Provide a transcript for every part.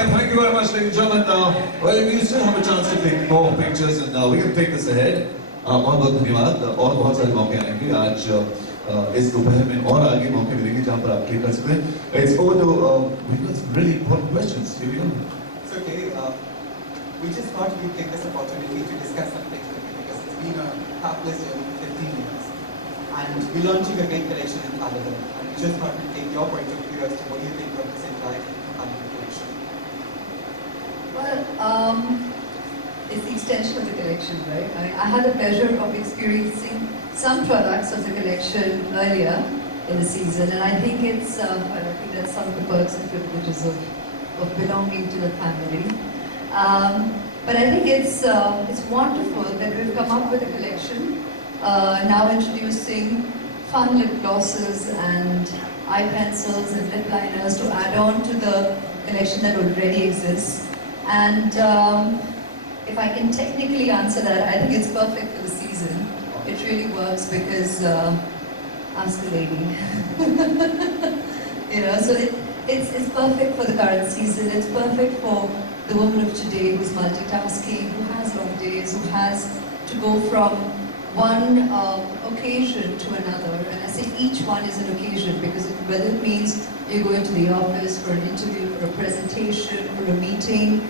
right, thank you very much, ladies and gentlemen. Well, we still have a chance to take more pictures, and we can take this ahead. बहुत बहुत धन्यवाद और बहुत सारे मौके आएंगे आज इस दोपहर में और आगे मौके मिलेंगे जहाँ पर आप क्लिक कर सकते हैं. It's over to because really important questions. Here we go. It's okay. We just thought we'd take this opportunity to discuss something because it's been a fabulous journey for 15 years, and we're launching a great collection in Palawan. And we just thought we'd take your point of view as to what do you think of this entire Palawan collection. Well, it's the extension of the collection, right? I had the pleasure of experiencing some products of the collection earlier in the season, and I think it's, I think that's some of the perks and privileges of belonging to the family. But I think it's wonderful that we've come up with a collection, now introducing fun lip glosses and eye pencils and lip liners to add on to the collection that already exists. And if I can technically answer that, I think it's perfect for the season. It really works because ask the lady. You know, so it's perfect for the current season. It's perfect for the woman of today who's multitasking, who has long days, who has to go from one occasion to another. And I say each one is an occasion because whether it means you're going to the office for an interview, for a presentation, for a meeting,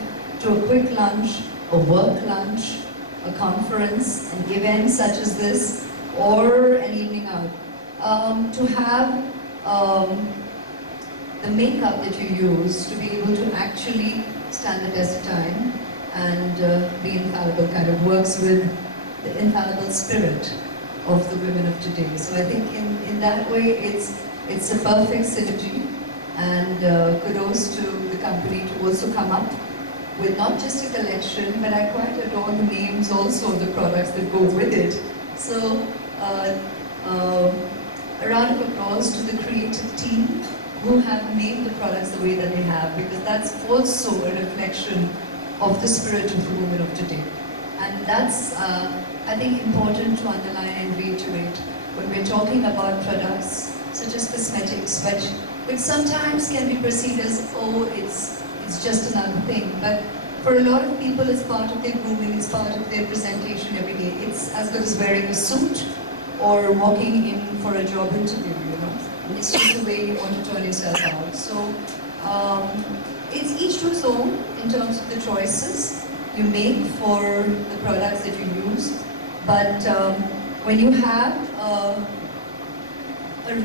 to a quick lunch, a work lunch, a conference, an event such as this, or an evening out. To have the makeup that you use to be able to actually stand the test of time and be infallible kind of works with the infallible spirit of the women of today. So I think in that way it's a perfect synergy, and kudos to the company to also come up with not just a collection, but I quite adore the names also of the products that go with it. So a round of applause to the creative team who have made the products the way that they have, because that's also a reflection of the spirit of the women of today. And that's, I think, important to underline and reiterate when we're talking about products such as cosmetics, which sometimes can be perceived as, oh, it's just another thing. But for a lot of people, it's part of their grooming, it's part of their presentation every day. It's as good as wearing a suit or walking in for a job interview, you know. It's just the way you want to turn yourself out. So it's each to his own in terms of the choices you make for the products that you use. But when you have a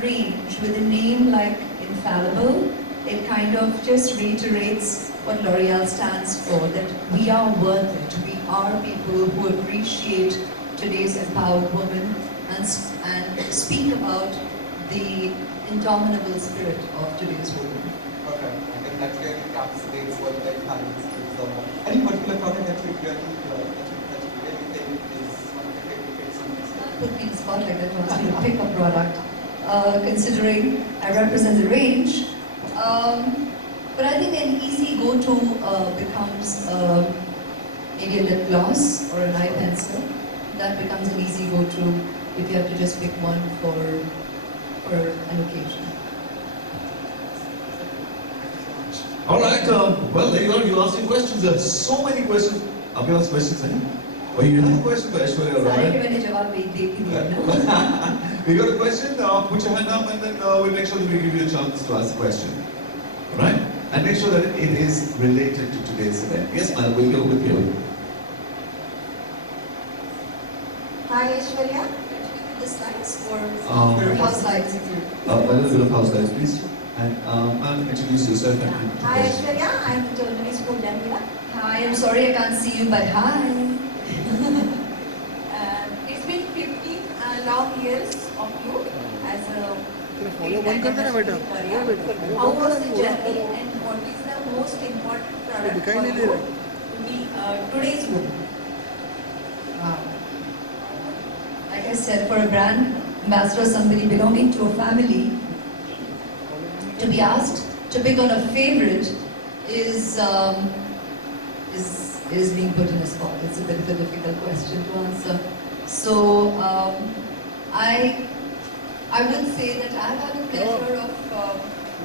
range with a name like Infallible, it kind of just reiterates what L'Oreal stands for, that we are worth it. We are people who appreciate today's empowered woman and speak about the indomitable spirit of today's woman. Okay, I think that clearly encapsulates what the Infallible spirit is all about. Any particular product that you really think is one of your favorite favorites? Put me in the spot like that to ask you to pick a product, considering I represent the range. But I think an easy go-to becomes maybe a lip gloss or an eye pencil. That becomes an easy go-to if you have to just pick one for an occasion. All right, well, there you are. You asking questions. There are so many questions. आपके पास questions हैं? Oh, you have a question for Aishwarya, सारे right? के मैंने जवाब दे दिए ना. We got a question. Put your hand up, and then we'll make sure that we give you a chance to ask a question. All right? And make sure that it is related to today's event. Yes, ma'am, we'll go with you. Hi Aishwarya. The slides or Um, house slides? A little bit of house lights, please. And ma'am, introduce yourself. And Hi Aishwarya, I'm journalist from Jamila. Hi, I'm sorry I can't see you, but hi. It's been 15 long years of you as a follow one करते ना बेटा How was the journey and what is the most important product दिखाई for नहीं दे you रहा to be today's woman? Wow. Like I said, for a brand ambassador, somebody belonging to a family, to be asked to pick on a favorite is being put in a spot. It's a bit of a difficult question to answer. So I would say that I've had the pleasure of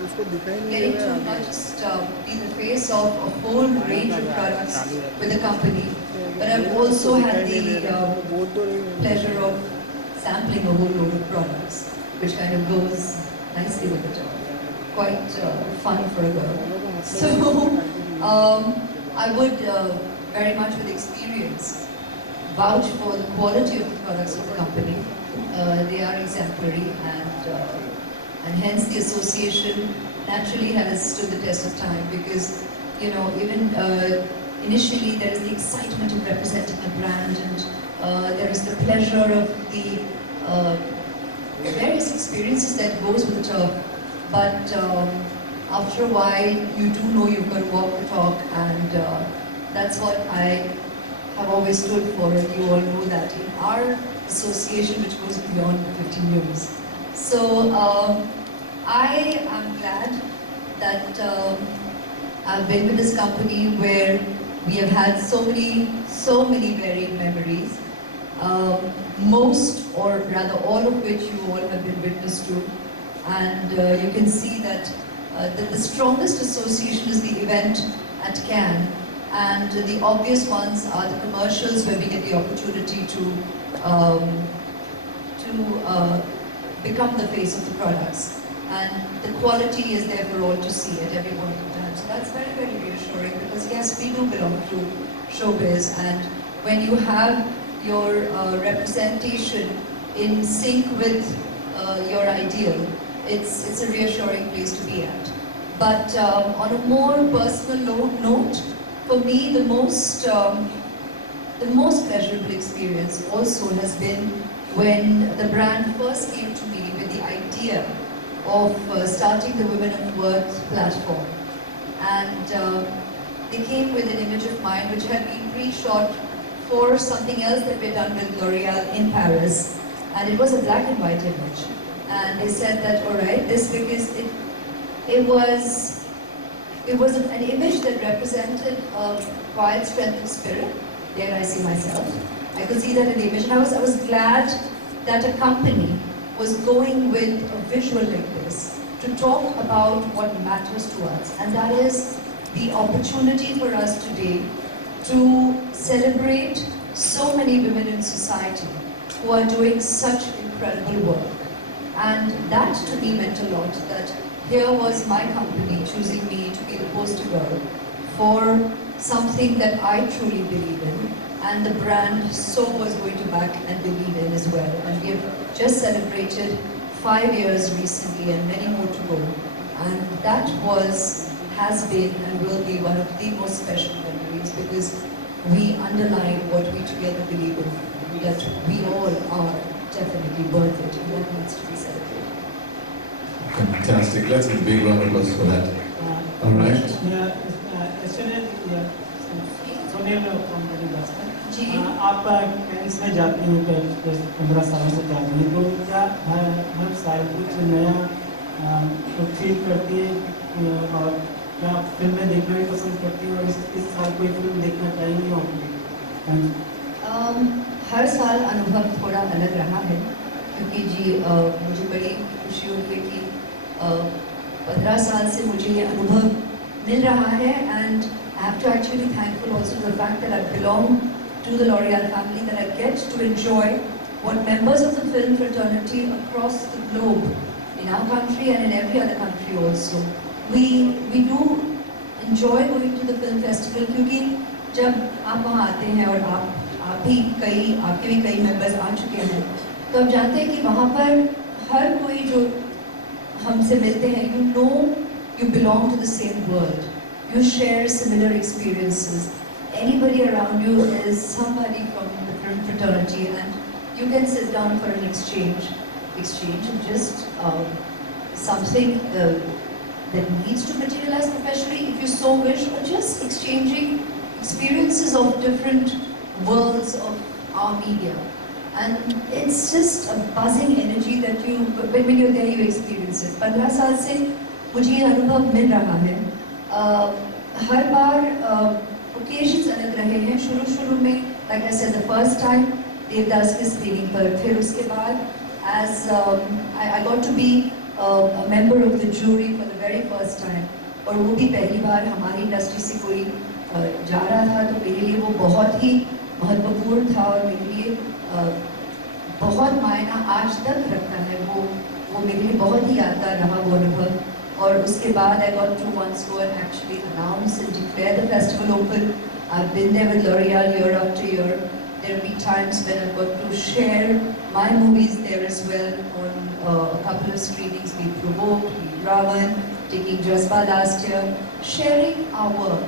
उसको दिखाई नहीं getting they to रहा not just be the face of a whole range of products with the company, but I've also had the बोल तो रही हूँ pleasure of sampling a whole load of products, which kind of goes nicely with the job. Quite fun for a girl. So I would very much with experience vouch for the quality of the products of the company. They are exemplary, and hence the association naturally has stood the test of time, because even initially there is the excitement of representing a brand, and there is the pleasure of the various experiences that goes with the job. But after a while, you do know you've got to walk the talk, and that's what I have always stood for, and you all know that in our association, which goes beyond 15 years. So I am glad that I've been with this company where we have had so many varied memories. Most, or rather all of which you all have been witness to. And you can see that the strongest association is the event at Cannes, and the obvious ones are the commercials where we get the opportunity to become the face of the products, and the quality is there for all to see at every point in time. So that's very, very reassuring, because yes, we do belong to showbiz, and when you have your representation in sync with your ideal, it's a reassuring place to be at. But on a more personal note, for me, the most pleasurable experience also has been when the brand first came to me with the idea of starting the Women of Worth platform. And they came with an image of mine which had been pre-shot for something else that we'd done with L'Oreal in Paris. And it was a black and white image. And they said that, all right, this, because it was an image that represented a quiet strength of spirit. There I see myself. I could see that in the image, and I was glad that a company was going with a visual like this to talk about what matters to us, and that is the opportunity for us today to celebrate so many women in society who are doing such incredible work. And that to me meant a lot, that here was my company choosing me to be the poster girl for something that I truly believe in, and the brand so was going to back and believe in as well. And we have just celebrated 5 years recently and many more to go. And that has been and will be one of the most special memories, because we underline what we together believe in, that we all are definitely worth it, and that needs to be celebrated. Fantastic. Let's give a big round of applause for that. All right. जी आप cans में जाती हैं 15 सालों से जाती हैं, तो क्या हर साल कुछ नया तो फील करती है, और क्या फिल्में देखना भी पसंद करती हैं, और इस साल कोई फिल्म देखना चाहेंगी और हर साल अनुभव थोड़ा अलग रहा है, क्योंकि जी मुझे बड़ी खुशी होती है कि 15 साल से मुझे ये अनुभव मिल रहा है, and I have to actually be thankful also to the fact that I belong to the L'Oreal family, that I get to enjoy what members of the film fraternity across the globe, in our country and in every other country also, we do enjoy going to the film festival, क्योंकि जब आप वहाँ आते हैं और आपके भी कई members आ चुके हैं, तो आप जानते हैं कि वहाँ पर हर कोई जो हमसे मिलते हैं, you know you belong to the same world. You share similar experiences. Anybody around you is somebody from the film fraternity, and you can sit down for an exchange and just something that needs to materialize professionally if you so wish, or just exchanging experiences of different worlds of our media. And it's just a buzzing energy that when you're there, you experience it. 15 साल से मुझे ये अनुभव मिल रहा है. हर बार occasions अलग रहे हैं. शुरू में, like I said, the first time Devdas की स्क्रीनिंग पर, फिर उसके बाद as I got to be a member of the jury for the very first time. और वो भी पहली बार हमारी इंडस्ट्री से कोई जा रहा था, तो मेरे लिए वो बहुत ही महत्वपूर्ण था और मेरे लिए बहुत मायना आज तक रखता है। वो मेरे लिए बहुत ही यादगार रहा वो अनुभव। और उसके बाद I got to once go and actually announce and declare the festival open. I've been there with L'Oreal year after year. There will be times when I've got to share my movies there as well on a couple of screenings, be it Provoked, be it Ravan, taking Jazba last year. Sharing our work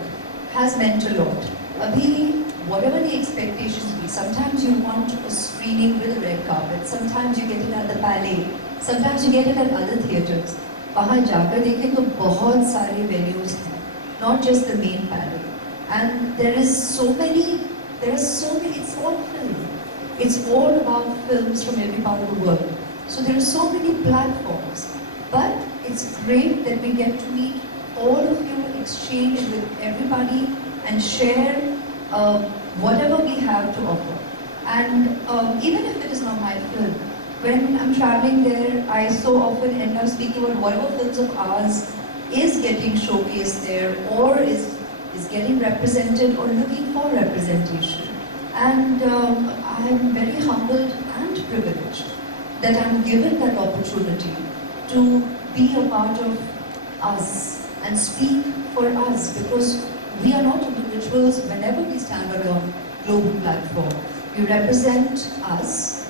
has meant a lot. Abhi, whatever the expectations be, sometimes you want a screening with a red carpet, sometimes you get it at the Palais, sometimes you get it at other theatres. वहाँ जाकर देखें तो बहुत सारे venues हैं, not just the main Palais. And there are so many, it's all film. It's all about films from every part of the world. So there are so many platforms. But it's great that we get to meet all of you, exchange with everybody and share whatever we have to offer. And even if it is not my film, when I'm traveling there, I so often end up speaking about whatever films of ours is getting showcased there or is getting represented or looking for representation. And I'm very humbled and privileged that I'm given that opportunity to be a part of us and speak for us, because we are not individuals whenever we stand on a global platform. We represent us,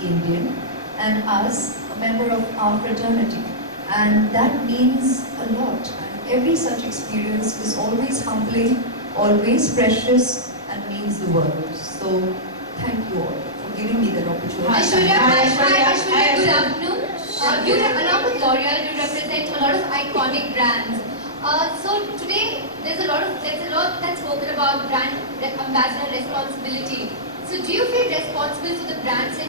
the Indian, and us, a member of our fraternity. And that means a lot. And every such experience is always humbling, always precious, and means the world. So, thank you all for giving me that opportunity. Aishwarya, good afternoon. You, along with L'Oreal, you represent a lot of iconic brands. So today, there's a lot that's spoken about brand ambassador responsibility. So do you feel responsible for the brands